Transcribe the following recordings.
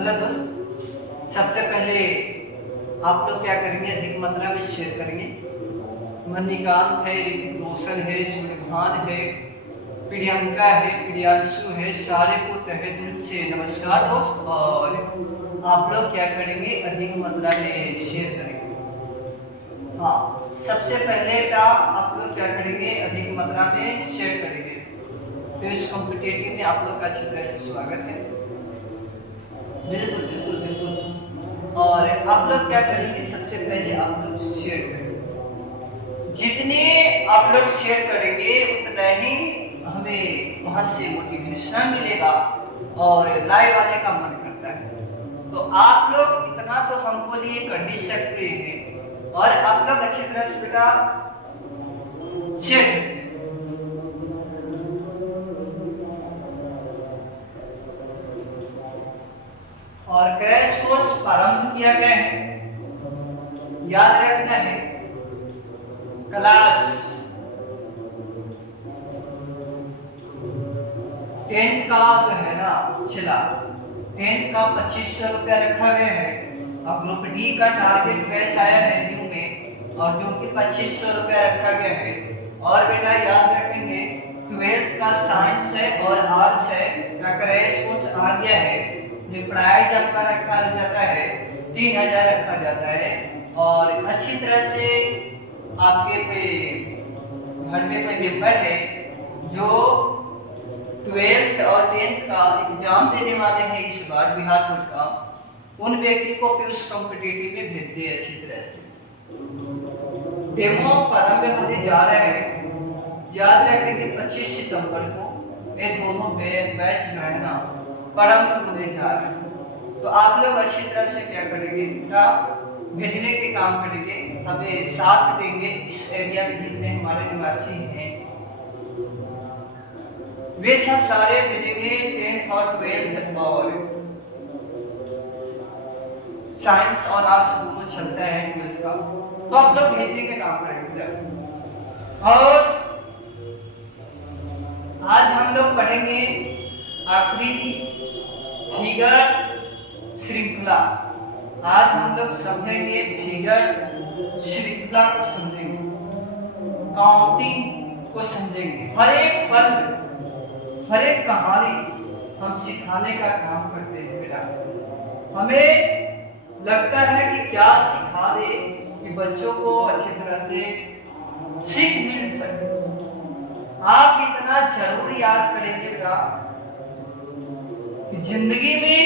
Hello दोस्त, सबसे पहले आप लोग क्या करेंगे, अधिक मात्रा में शेयर करेंगे। मणिकांत है, ऋतिक रोशन है, सूर्यभान है, प्रियंका है, प्रियांशु है, सारे को तहे दिल से नमस्कार दोस्त। और आप लोग क्या करेंगे, अधिक मात्रा में शेयर करेंगे। हाँ, सबसे पहले का आप लोग क्या करेंगे, अधिक मात्रा में शेयर करेंगे। तो इस कॉम्पिटिटिव में आप लोग का अच्छी तरह से स्वागत है। बिल्कुल बिल्कुल बिल्कुल। और आप लोग क्या करेंगे, सबसे पहले आप लोग शेयर करेंगे। जितने आप लोग शेयर करेंगे उतना ही हमें वहां से मोटिवेशन मिलेगा और लाइव आने का मन करता है। तो आप लोग इतना तो हमको लिए कर ही सकते हैं। और आप लोग अच्छी तरह से बेटा शेयर करें। और क्रैश कोर्स प्रारंभ किया गया है। याद रखना है, क्लास 10 का जो है ना चला 10 का 2500 रुपया रखा गया है। और ग्रुप डी का टारगेट बैच आया है न्यू में, और जो कि 2500 रुपया रखा गया है। और बेटा याद रखेंगे, 12th का साइंस है और आर्ट्स है का क्रैश कोर्स आ गया है। जो प्राइज आपका रखा जाता है 3000 रखा जाता है। और अच्छी तरह से आपके कोई घर में कोई मेंबर है जो 12th और 10th का एग्जाम देने वाले हैं इस बार बिहार बोर्ड का, उन व्यक्ति को पीयूष कॉम्पिटिटिव में भेज दे अच्छी तरह से। डेमो प्रारंभ होने जा रहे हैं। याद रखेंगे 25 सितंबर को ये दोनों बैच जो है ना प्रारंभ होने जा रहे हैं। तो आप लोग अच्छी तरह से क्या करेंगे, भेजने के काम करेंगे, हमें साथ देंगे। इस एरिया में जितने हमारे निवासी हैं वे सब सारे भेजेंगे। 10th और 12th और साइंस और आर्ट्स दोनों चलता है 12th का, तो आप लोग भेजने के काम करेंगे। और आज हम लोग पढ़ेंगे आखिरी फिगर श्रृंखला। आज हम लोग समझेंगे फिगर श्रृंखला को समझेंगे, काउंटिंग को समझेंगे। हर एक पल, हर एक कहानी हम सिखाने का काम करते हैं बेटा। हमें लगता है कि क्या सिखा दे कि बच्चों को अच्छी तरह से सीख मिल सके। आप इतना जरूर याद करेंगे बेटा कि जिंदगी में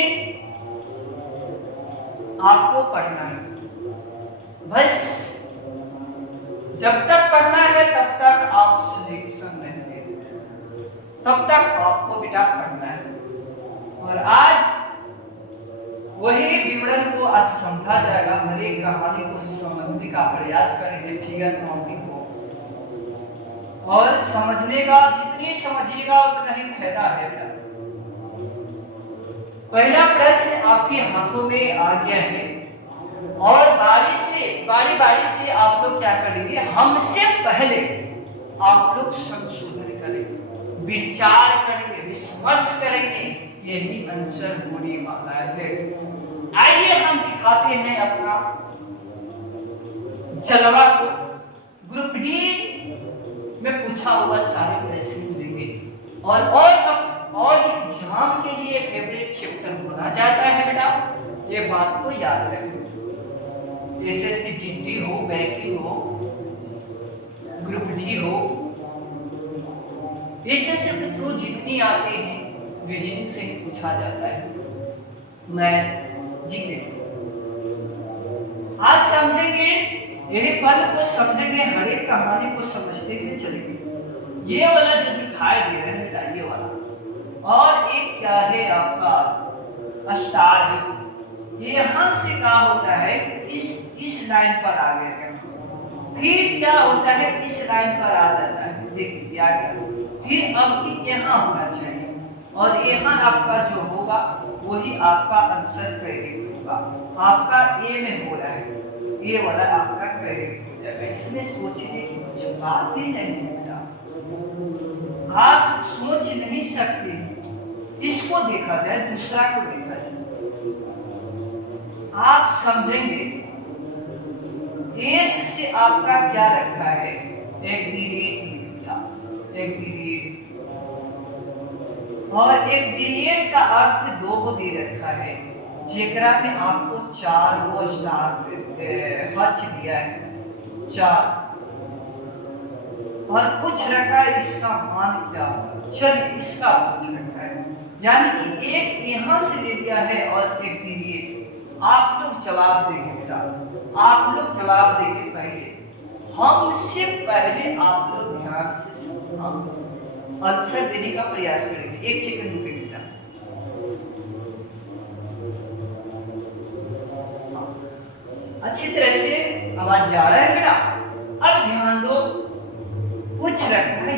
आपको पढ़ना है। बस जब तक पढ़ना है तब तक आप सिलेक्शन नहीं देते, तब तक आपको बेटा पढ़ना है। और आज वही विवरण को आज समझा जाएगा। हर एक कहानी को समझने का प्रयास करेंगे, फिगर काउंटिंग को। और समझने का जितनी समझिएगा उतना ही फायदा है बेटा। पहला प्रश्न आपके हाथों में आ गया है और बारी बारी से आप लोग क्या करेंगे, हमसे पहले आप लोग संशोधन करेंगे, विचार करेंगे, विमर्श करेंगे। यही आंसर होने वाला है। आइए हम दिखाते हैं अपना जलवा को। ग्रुप डी में पूछा हुआ सारे प्रश्न देंगे। और एग्जाम के लिए फेवरेट चैप्टर होना चाहता है बेटा, ये बात को याद रखें। एसएससी जीडी हो, बैंकिंग हो, ग्रुप डी हो, एसएससी के थ्रू जितनी आते हैं रीजनिंग से ही पूछा जाता है। मैं जीके आज समझेंगे, यही पल को समझेंगे, हर एक कहानी को समझते हुए चलेंगे। ये वाला जो दिखाई दे रहा है बेटा, ये वाला। और एक क्या है आपका स्टार है। ये यहाँ से क्या होता है कि इस लाइन पर आ गया, फिर क्या होता है इस लाइन पर आ जाता है। देख लीजिए आ गया, फिर अब की यहाँ होना चाहिए और यहाँ आपका जो होगा वही आपका आंसर करेक्ट होगा। आपका ए में हो रहा है, ये वाला आपका करेक्ट हो जाएगा। इसमें सोचने की कुछ बात ही नहीं है बेटा, आप सोच नहीं सकते। इसको देखा जाए, दूसरा को देखा जाए। आप समझेंगे एस से आपका क्या रखा है, एक दिरेट, एक दिरेट, और एक दिरेट का अर्थ दो को दे रखा है, जेकरा में आपको 4 गो स्टार हच दिया है, 4, और पूछ रखा है इसका मान क्या होगा। चलिए इसका पूछ रखा है, यानी कि एक यहां से ले लिया है और एक दिरेट। आप लोग जवाब देंगे बेटा, आप लोग जवाब देंगे। पहले हमसे पहले आप लोग ध्यान से सुनना, आंसर देने का प्रयास करेंगे। एक सेकंड रुके बेटा। अच्छी तरह से आवाज जा रहा है बेटा। अब ध्यान दो, पूछ रखा है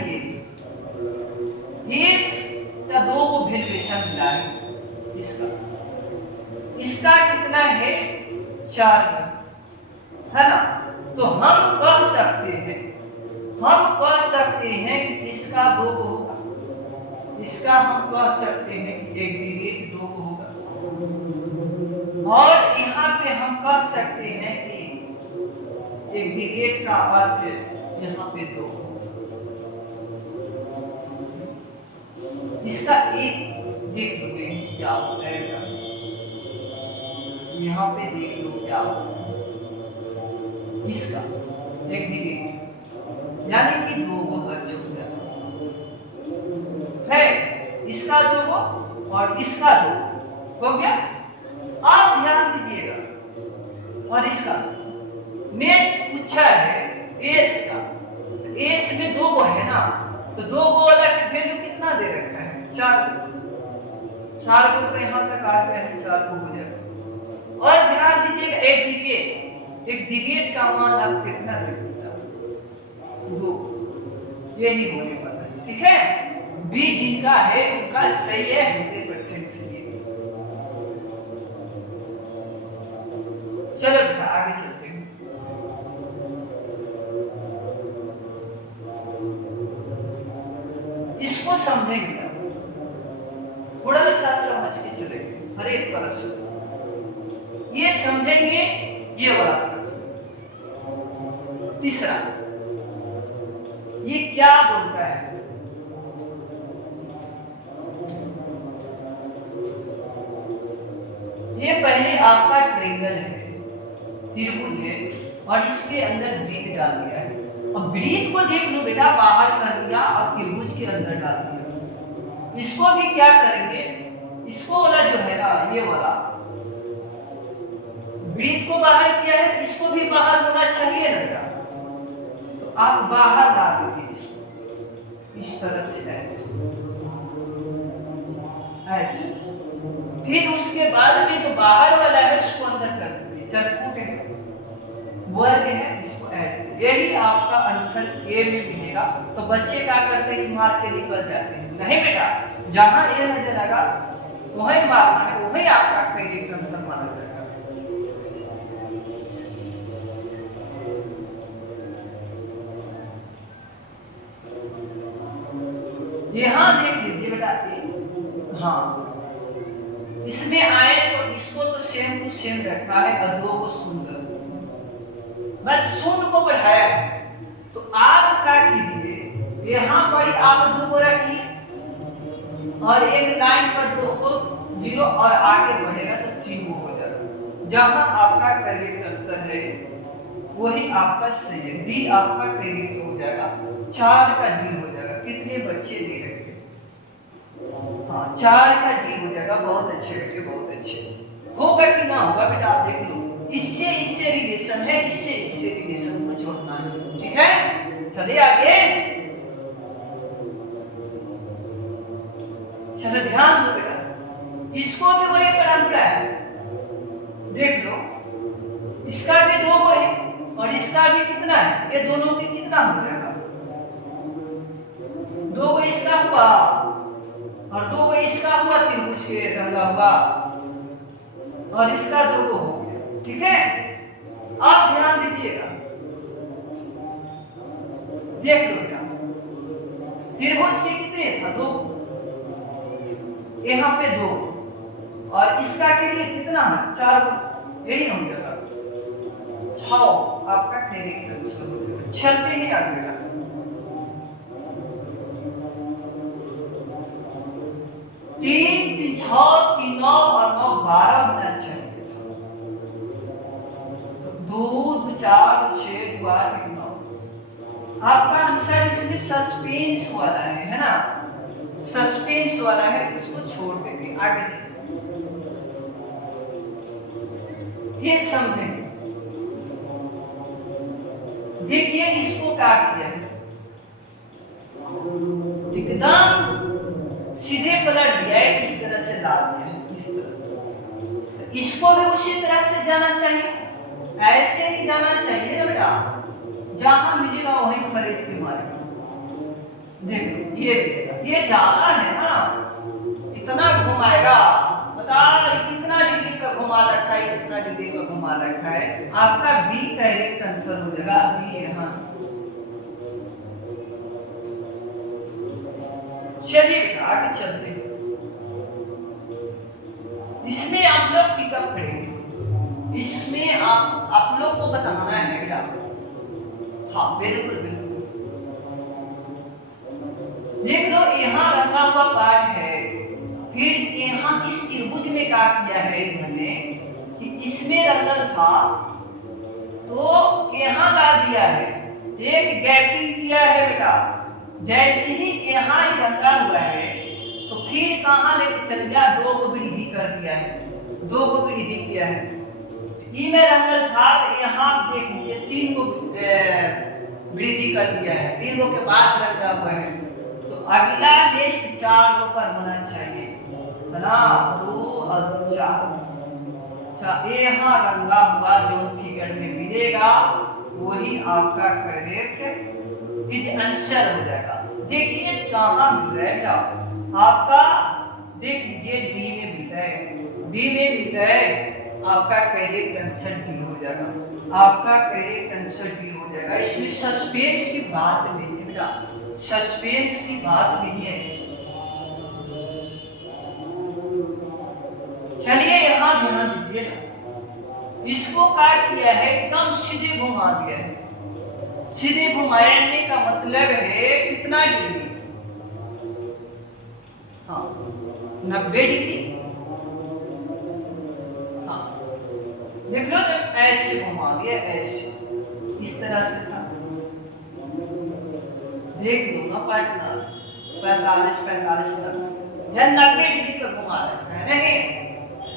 ये इसका दो को वैल्यूएशन मिला है, इसका कितना है, 4 है ना। तो हम कह सकते हैं कि इसका 2 को होगा, इसका हम कह सकते हैं कि एक दिरेट 2 को होगा, और यहाँ पे हम कह सकते हैं कि एक दिरेट का अर्थ यहाँ पे 2। इसका एक देख लो क्या होता है, यहाँ पे देख लो क्या होता है। इसका एक दिरेट यानी कि 2 को हच हो गया है, इसका 2 को और इसका 2 हो गया। आप ध्यान दीजिएगा, और इसका नेक्स्ट पूछा है एस का, एस में 2 को है ना, तो 2 को वाला वैल्यू कितना दे रखा है, 4 को तो यहाँ तक आ गया है, 4 को हो जाएगा। और ध्यान दीजिएगा एक दिरेट का मान आप कितना दे सकते हो, 2, यही होने वाला है, ठीक है। बी जिनका है उनका सही है 100% से। चलो आगे चलते हैं। इसको समझेंगे, थोड़ा सा समझ के चलेंगे हर एक प्रश्न, ये समझेंगे ये वाला प्रश्न। तीसरा, ये क्या बोलता है, ये पहले आपका ट्रायंगल है, त्रिभुज है, और इसके अंदर वृत्त डाल दिया है। अब वृत्त को देख लो बेटा, बाहर कर दिया और त्रिभुज के अंदर डाल दिया। इसको भी क्या करेंगे, इसको वाला जो है ना, ये वाला वृत्त को बाहर किया है, तो इसको भी बाहर होना चाहिए ना बेटा, तो आप बाहर ला दीजिए इसको इस तरह से, ऐसे। फिर उसके बाद में जो बाहर वाला है उसको अंदर कर दीजिए, चरकूट है, वर्ग है, इसको ऐसे। यही आपका आंसर ए में मिलेगा। तो बच्चे क्या करते हैं, मार के निकल जाते हैं। नहीं बेटा, जहां ए नजर आएगा वही मारना है, वही आपका करेक्ट आंसर माना जाएगा। यहाँ देख लीजिए बेटा, हाँ इसमें आए तो इसको तो सेम टू सेम रखा है, और 2 को शून्य, बस शून्य को बढ़ाया है। तो आप क्या कीजिए, यहाँ पर आप 2 को रखिए, और एक लाइन पर 2 को 0, और आगे बढ़ेगा तो 3 हो जाएगा। जहां आपका करेक्ट आंसर है वही आपका सही है, डी आपका करेक्ट हो जाएगा, 4 का डी हो जाएगा। कितने बच्चे दे रखे, हाँ 4 का डी हो जाएगा। बहुत अच्छे बेटे, बहुत अच्छे। होगा कि ना होगा बेटा, आप देख लो, इससे रिलेशन है, इससे रिलेशन को जोड़ना है, ठीक है। चलिए आगे, चलो ध्यान दो बेटा, इसको भी वही परंपरा है, देख लो, इसका भी 2 को है और इसका भी कितना है, ये दोनों की कितना हो जाएगा, 2 को इसका हुआ और 2 को इसका हुआ, त्रिभुज के रंगा हुआ, और इसका 2 को हो गया, ठीक है। आप ध्यान दीजिएगा, देख लो बेटा, त्रिभुज के कितने था, 2, यहाँ पे 2, और इसका के लिए कितना है, 4, यही हो जाएगा। छाओ आपका करेक्ट आंसर हो जाएगा। चलते हैं आगे बेटा। 3 3 6 3 9 और 9 12 होना चाहिए। 2 2 4 2 6 2 8 1 9। आपका आंसर इसमें सस्पेंस वाला है ना, सस्पेंस वाला है, इसको छोड़ देंगे, आगे चलिए। ये समझेंगे। देखिए इसको क्या किया है, एकदम सीधे पलट दिया है, इस तरह से डाल दिया है, इस तरह से। इसको भी उसी तरह से जाना चाहिए, ऐसे ही जाना चाहिए ना बेटा, जहां मिलेगा वहीं खरीद के मारेगा। देखो ये मिलेगा, ये जाना है ना, इतना घुमाएगा, बता कितना डिग्री पे घुमा रखा है, कितना डिग्री पे घुमा रखा है। आपका बी करेक्ट आंसर हो जाएगा। बी यहाँ। चलिए बेटा आगे चलते हैं। इसमें आप लोग पिकअप करेंगे, इसमें आप लोग को बताना है बेटा। हाँ बिल्कुल बिल्कुल। देख लो यहाँ रंगा हुआ पार्ट है, फिर यहाँ इस त्रिभुज में क्या किया है इन्होंने कि इसमें रंगल था तो यहाँ ला दिया है, एक गैपिंग किया है बेटा। जैसे ही यहाँ ही रंगा हुआ है तो फिर कहाँ लेके चल गया, 2 को वृद्धि कर दिया है, 2 को वृद्धि किया है। ई में रंगल था तो यहाँ देख लीजिए 3 को वृद्धि कर दिया है, 3 के बाद रंगा हुआ है। तो अगला नेक्स्ट 4 पर होना चाहिए ना, 2 और 4। अच्छा यहाँ रंगा हुआ जो फिगर में मिलेगा वही आपका करेक्ट इज आंसर हो जाएगा। देखिए कहाँ मिल रहा है आपका, देख लीजिए डी में मिल रहा है, डी में मिल रहा है, आपका करेक्ट आंसर डी हो जाएगा, आपका करेक्ट आंसर डी हो जाएगा। इसमें सस्पेंस की बात नहीं है बेटा, सस्पेंस की बात नहीं है। चलिए यहाँ ध्यान दीजिए ना, इसको क्या किया है, एकदम सीधे घुमा दिया है। सीधे घुमाने का मतलब है कितना डिग्री, हाँ 90 डिग्री। हाँ देख लो जब ऐसे घुमा दिया, ऐसे इस तरह से था, देख लो ना पार्टनर 45 तक या 90 डिग्री तक घुमा रखा है नहीं।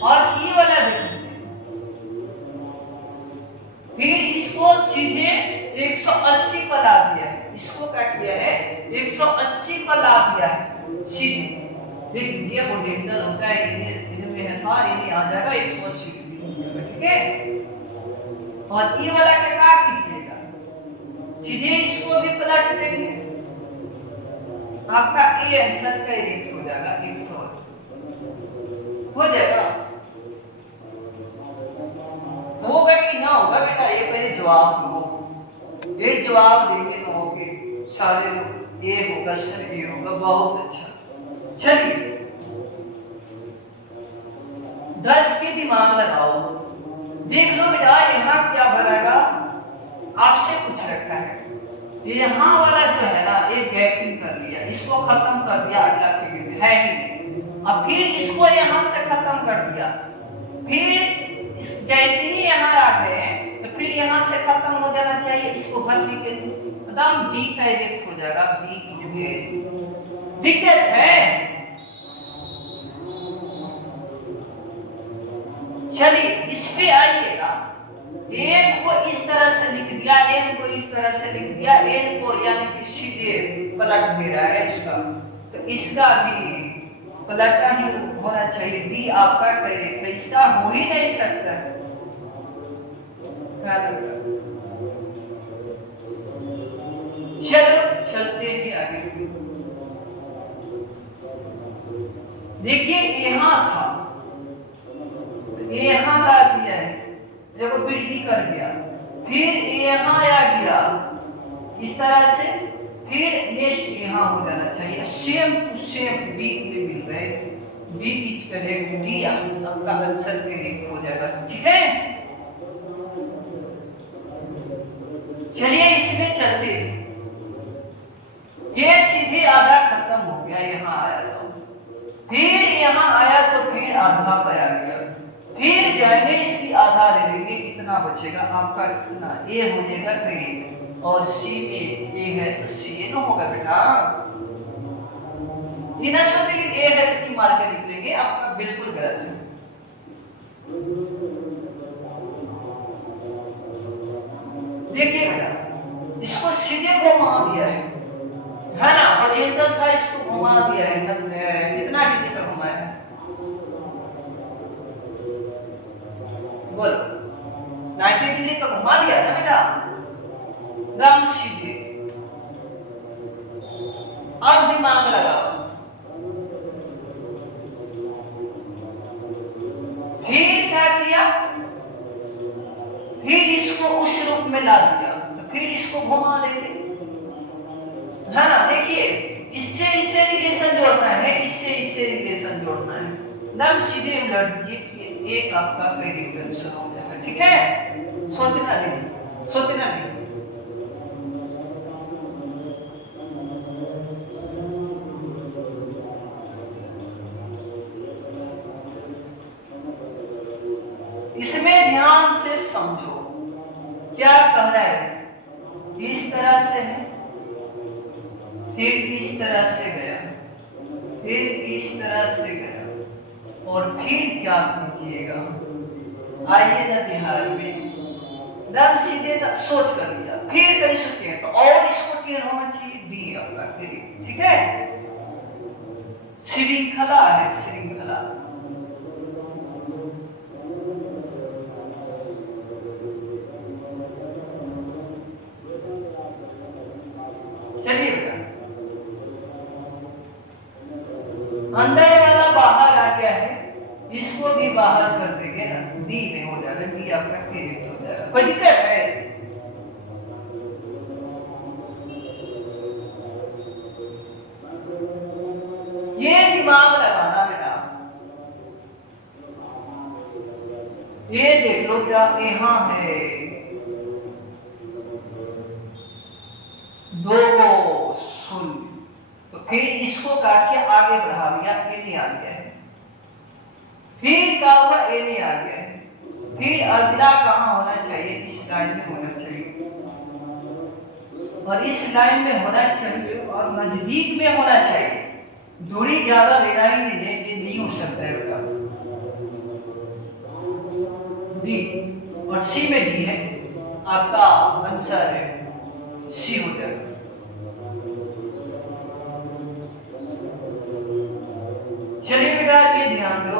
और ये वाला देखिए, फिर इसको सीधे 180 पर ला दिया है, इसको क्या किया है 180 पर ला दिया है सीधे। देख लीजिए ओरिजिनल होता है, इन्हें है था, इन्हें आ जाएगा 180 डिग्री, ठीक है। और ये वाला क्या कीजिएगा, सीधे इसको भी पलट देंगे, आपका ए आंसर का करेक्ट हो जाएगा, 180 हो जाएगा। होगा कि ना होगा बेटा, ये पहले जवाब दो, ये जवाब देंगे तो होगे सारे लोग, ये होगा सर, ये होगा, बहुत अच्छा। चलिए 10 के दिमाग लगाओ, देख लो बेटा यहाँ क्या भरेगा, आपसे कुछ रखा है, यहाँ वाला जो है ना ये गैपिंग कर लिया, इसको खत्म कर दिया, अगला फिगर में है ही नहीं। अब फिर इसको यहाँ से खत्म कर दिया, फिर जैसे ही यहाँ आ गए तो फिर यहाँ से खत्म हो जाना चाहिए, इसको भरने के लिए एकदम बी करेक्ट हो जाएगा। बी इज वेरी, दिक्कत है। चलिए इस पे आइएगा, एन को इस तरह से लिख दिया, एन को इस तरह से लिख दिया, एन को यानी कि सीधे पलट दे रहा है इसका, तो इसका भी पलटा ही होना चाहिए। डी आपका करेक्ट है, इसका हो ही नहीं सकता है। चलो चलते हैं आगे। देखिए यहाँ था, यहाँ ला दिया है, देखो वृद्धि कर दिया, फिर यहाँ आ गया इस तरह से, फिर नेक्स्ट यहाँ हो जाना चाहिए, सेम टू सेम बी में मिल रहे, बी इज करेक्ट, डी आपका आंसर करेक्ट हो जाएगा, ठीक है। चलिए इसमें चलते, ये सीधे आधा खत्म हो गया, यहाँ आया तो फिर यहाँ आया तो फिर आधा पे आ गया, फिर जाएंगे इसकी आधा ले लेंगे, कितना बचेगा आपका, कितना ए हो जाएगा 3 और सी में ए है तो सी ए ना होगा बेटा, ये ना सोचे कि ए है तो मार के निकलेंगे, आपका बिल्कुल गलत है। देखिए बेटा इसको सीधे घुमा दिया है ना, हॉरिजॉन्टल था इसको घुमा दिया है, कितना डिग्री पे घुमाया है बोलो, 90 डिग्री का घुमा दिया ना बेटा, एकदम सीधे। अब दिमाग लगाओ, फिर क्या किया, फिर इसको उस रूप में ला दिया, तो फिर इसको घुमा देंगे, है ना। देखिए इससे इससे रिलेशन जोड़ना है, इससे इससे रिलेशन जोड़ना है, एकदम सीधे उलट दीजिए, एक आपका क्रेडिट आंसर हो जाएगा, ठीक है। सोचना नहीं, सोचना नहीं। इसमें ध्यान से समझो क्या कह रहा है, इस तरह से है, फिर इस तरह से गया, फिर इस तरह से गया, और फिर क्या कीजिएगा, आइए ना बिहार में दम सीधे सोच कर लिया, फिर कहीं सोचे तो और इसको टेढ़ होना चाहिए, डी आपका ठीक है, श्रृंखला है, श्रृंखला। चलिए बेटा अंदर वाला बाहर आ गया है, इसको भी बाहर कर देंगे ना, डी में हो जाएगा, डी आपका क्रेडिट हो जाएगा, कोई दिक्कत है। ये दिमाग लगाना बेटा, ये देख लो क्या यहाँ है, 2 0, तो फिर इसको काट के आगे बढ़ा दिया, ए नहीं आ गया है, फिर क्या हुआ, ए नहीं आ गया है, फिर अगला कहाँ होना चाहिए, इस लाइन में होना चाहिए, और इस लाइन में होना चाहिए, और नजदीक में होना चाहिए, दूरी ज्यादा लेना ही नहीं है, ये नहीं हो सकता है बेटा, डी और सी में डी है, आपका आंसर है सी हो जाएगा। चलिए बेटा ये ध्यान दो,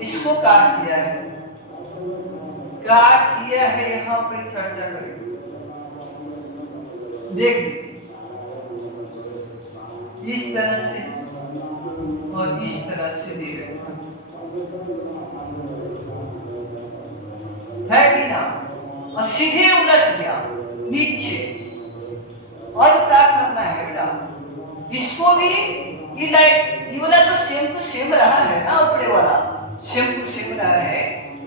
इसको काट किया है, काट किया है, यहाँ पर चर्चा करेंगे, देख इस तरह से और इस तरह से दे रहे है कि ना, और सीधे उलट गया नीचे, और क्या करना है बेटा, इसको भी ये वाला तो सेम रहा है ना, ऊपरे वाला सेम टू सेम रहा है,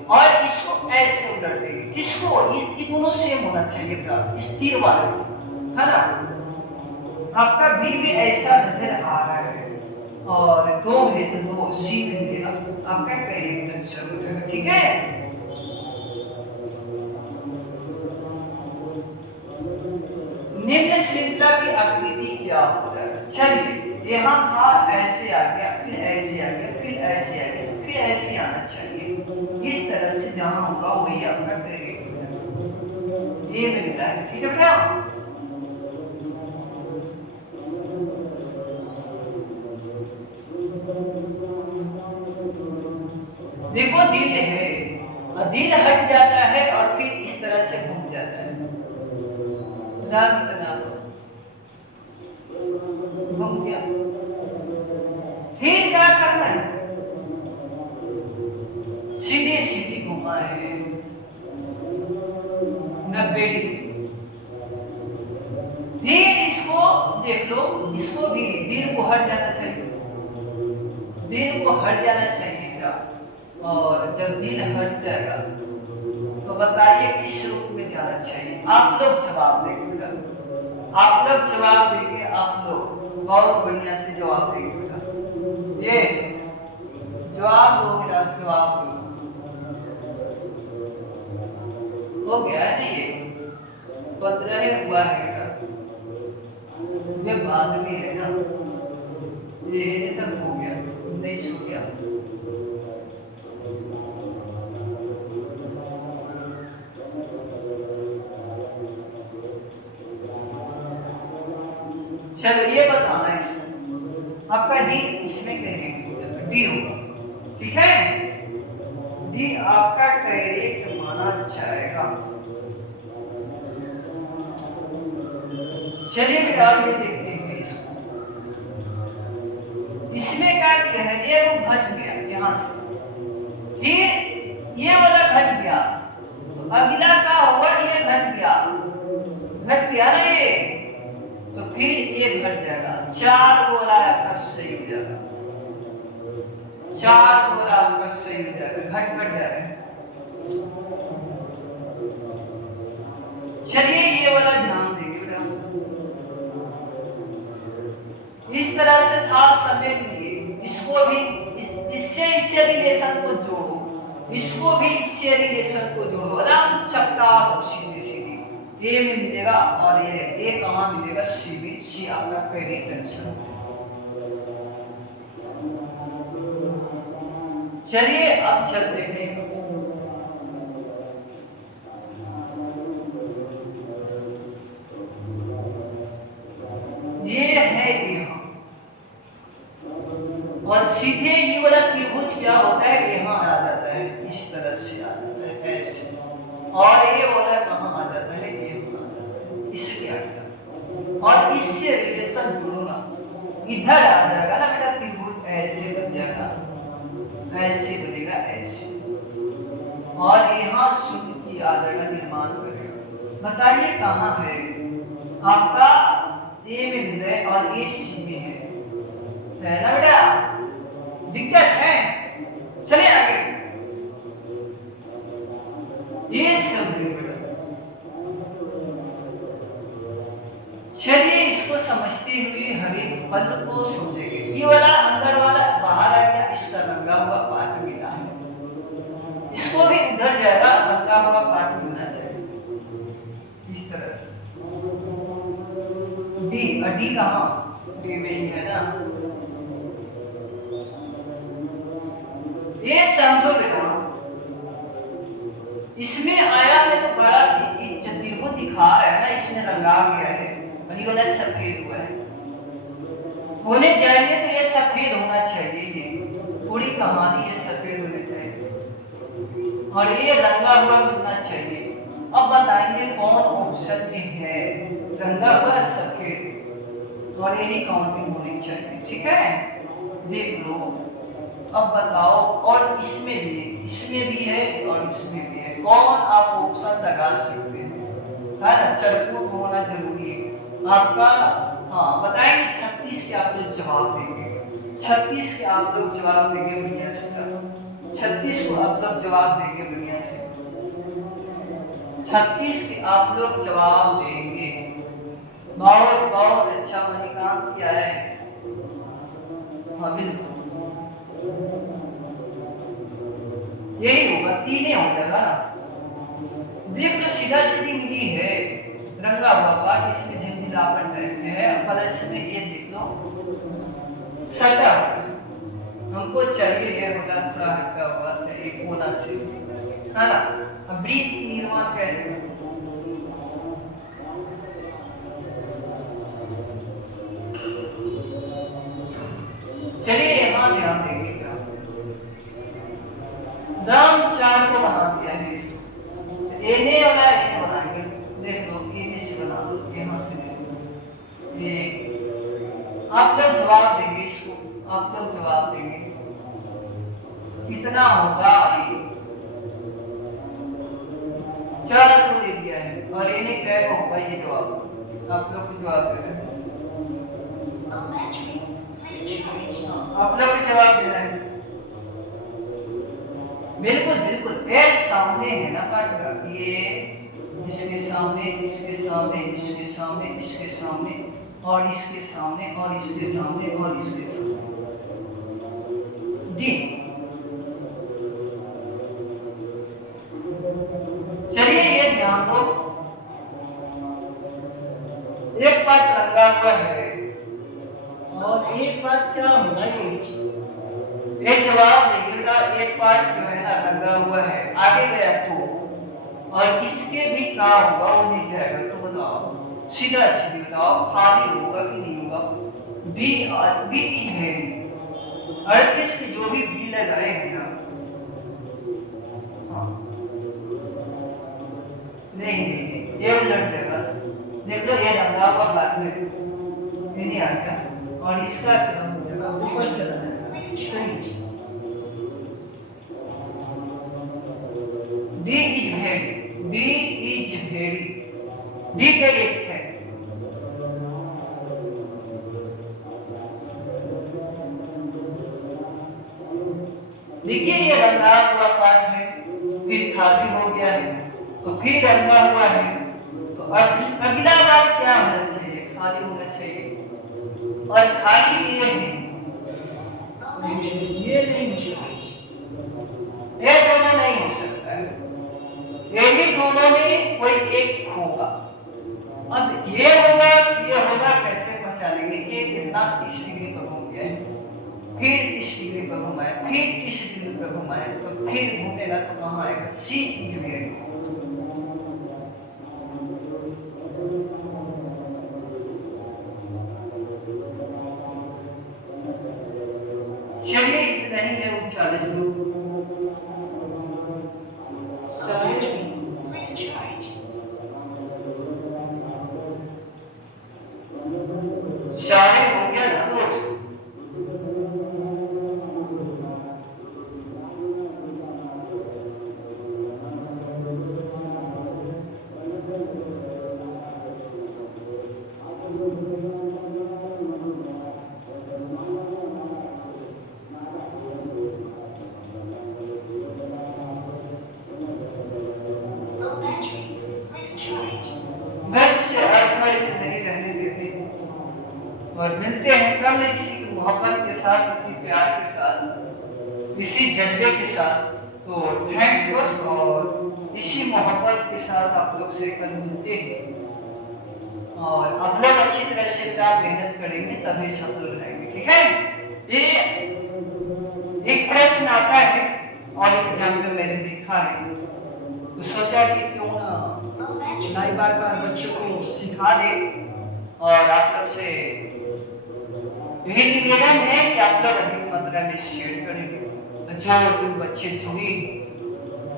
और इसको ऐसे उलट देंगे, किसको, ये दोनों सेम होना चाहिए बेटा, इस तीर वाला, है ना, आपका बी में ऐसा नजर आ रहा है, और 2 है तो 2 सी में मिलेगा, आपका करेक्ट आंसर हो जाएगा, ठीक है। निम्न श्रृंखला की आकृति क्या हो जाएगा, चलिए यहाँ था ऐसे आ गया, फिर ऐसे आ गया, फिर ऐसे आ गया, फिर ऐसे आना चाहिए, इस तरह से जहां होगा वही आपका करेक्ट हो जाएगा, ये में मिला है, ठीक है बेटा। देखो दिल है, और दिल हट जाता है और फिर इस तरह से घूम जाता है, घूम गया, फिर क्या करना है, सीधे सीधे घुमा है 90 डिग्री, फिर इसको देख लो, इसको भी दिल को हट जाना चाहिए, दिल को हट जाना चाहिए क्या, और जब दिल हट जाएगा तो बताइए किस रूप में जाना चाहिए। आप लोग जवाब देंगे बेटा, आप लोग जवाब देंगे, आप लोग बहुत बढ़िया से जवाब देंगे बेटा। ये जवाब दो बेटा, जवाब दो। हो गया है ना, ये 15 हुआ है बेटा, ये बाद में है ना, ये तक हो गया, 19 हो गया। चलो ये बताना इसमें, आपका डी इसमें करेक्ट डी होगा, ठीक है। डी आपका करेक्ट माना जाएगा। चलिए बेटा ये देखते हैं इसको, इसमें क्या किया है, ये वो घट गया यहां से, फिर ये वाला घट गया, तो अगला का हुआ ये घट गया ना ये, तो फिर ये घट जाएगा, 4 गोला आपका सही हो जाएगा, 4 गोला आपका सही हो जाएगा, घट जाएगा। चलिए ये वाला ध्यान देंगे बेटा, इस तरह से था समेट लिए, इसको भी इससे रिलेशन को जोड़ो, इसको भी इससे रिलेशन को जोड़ो, आराम चपका दो सीधे सीधे, ए में मिलेगा और ये ए कहां मिलेगा, सी में, सी आपका करेक्ट आंसर। चलिए अब चलते हैं, ये है यहाँ, और सीधे ये वाला त्रिभुज क्या होता है, यहाँ आ जाता है, इस तरह से आ जाता है ऐसे, और ये वाला कहाँ आ जाता है, ये आ जाता है, इसलिए आ जाता, और इससे रिलेशन जोड़ो ना, इधर आ जाएगा ना बेटा त्रिभुज, ऐसे बन जाएगा, ऐसे बनेगा ऐसे, और यहाँ शून्य की आ जाएगा, निर्माण करेगा। बताइए कहाँ है आपका, ए में मिल रहा है और ए सी में है ना बेटा, दिक्कत है। चलिए आगे, ये सब बेटा, चलिए इसको समझते हुए हमें पद को समझेंगे। ये वाला अंदर वाला बाहर आ गया, इसका रंगा हुआ पार्ट मिला है, इसको भी उधर जाएगा, रंगा हुआ पार्ट मिलना चाहिए, इस तरह से। डी कहाँ, डी में ही है ना, ये समझो बेटा, इसमें आया है तो बड़ा त्रिभुज दिखा रहा है ना, इसमें रंगा गया है, और ये वाला सफेद हुआ है, होने चाहिए तो ये सफेद होना चाहिए, ये पूरी कहानी ये सफेद होने चाहिए, और ये रंगा हुआ मिलना चाहिए। अब बताएंगे कौन ऑप्शन में है, रंगा हुआ सफेद, और ये काउंटिंग होनी चाहिए, ठीक है, देख लो। अब बताओ, और इसमें भी है और इसमें भी है, कौन आप ऑप्शन लगा सकते हैं, है ना, चरकूट होना जरूरी है आपका। हाँ बताएंगे 36 के आप लोग जवाब देंगे, 36 के आप लोग जवाब देंगे बढ़िया से, 36 को आप लोग जवाब देंगे बढ़िया से, 36 के आप लोग जवाब देंगे, बहुत बहुत अच्छा मणिकांत क्या है, हाँ बिल्कुल यही होगा, 3 हो जाएगा ना। देख लो सीधा सीधी मिली है, रंगा हुआ पार्ट, इसमें झंझनापन है, प्लस में ये देख लो सटा, हमको चाहिए ये होगा थोड़ा हटका हुआ था, एक कोना से, है ना। अब ब्रीथ निर्माण कैसे करें, चलिए यहाँ ध्यान देंगे, दाम 4 को बना दिया है, इसको एने वाला एने बनाएंगे, देख लो एने से बना दो, यहाँ से ये आप लोग जवाब देंगे, इसको आप लोग जवाब देंगे कितना होगा, ये 4 को ले दिया है, और एने क्या होगा, ये जवाब आप लोग को जवाब दे रहे हैं, आप लोग भी जवाब दे रहे हैं, बिल्कुल बिल्कुल, ए सामने है ना पार्ट, ये इसके सामने, इसके सामने, इसके सामने, इसके सामने और इसके सामने और इसके सामने और इसके सामने। डी। चलिए ये ध्यान दो, एक पार्ट रंगा हुआ है और एक पार्ट क्या होगा, ये जवाब निकलेगा। एक पार्ट जो है ना रंगा हुआ है, आगे गया तो, और इसके भी क्या होगा वो नहीं जाएगा। तो बताओ, सीधा सीधी बताओ, खाली होगा कि नहीं होगा। बी इज वेरी, अर्थ इसके जो भी बी लगाए हैं ना, हाँ नहीं ये उलट जाएगा। देख लो ये रंगा हुआ ब्लैक में ये नहीं आ गया और इसका क्या हो जाएगा, ऊपर चला जाएगा। सही, D is very, D is very, D correct है। देखिए ये रंगा हुआ पार्ट है, फिर खाली हो गया है, तो फिर रंगा हुआ है, तो अगला बार क्या होना चाहिए, खाली होना चाहिए। और खाली ये है, ये नहीं चाहिए, ये दोनों नहीं हो सकता है, ये भी दोनों में कोई एक होगा। अब ये होगा, ये होगा, कैसे पहचान लेंगे। एक कितना 30 डिग्री पर घूम गया है, फिर 30 डिग्री पर घुमाए, फिर 30 डिग्री पर घुमाए, तो फिर घूमेगा तो कहाँ आएगा, सी इज वेरी। चलिए इतना ही है 39 लोग। सारे हो गया ना दोस्त। और मिलते हैं कल इसी मोहब्बत के साथ, इसी प्यार के साथ, इसी जज्बे के साथ। तो थैंक्स दोस्त, और इसी मोहब्बत के साथ आप लोग से कल मिलते हैं और आप लोग अच्छी तरह से मेहनत करेंगे तभी सफल रहेंगे, ठीक है। ये एक प्रश्न आता है और एग्जाम में मैंने देखा है, तो सोचा कि क्यों ना बार बार बच्चों को सिखा दे। और आप लोग से यही निवेदन है कि आप लोग अधिक मात्रा में शेयर करेंगे। तो जो बच्चे जुड़ी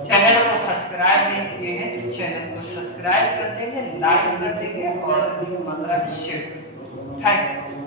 चैनल को सब्सक्राइब नहीं किए हैं तो चैनल को सब्सक्राइब कर देंगे, लाइक कर देंगे और अधिक मात्रा में शेयर करेंगे। Thank you.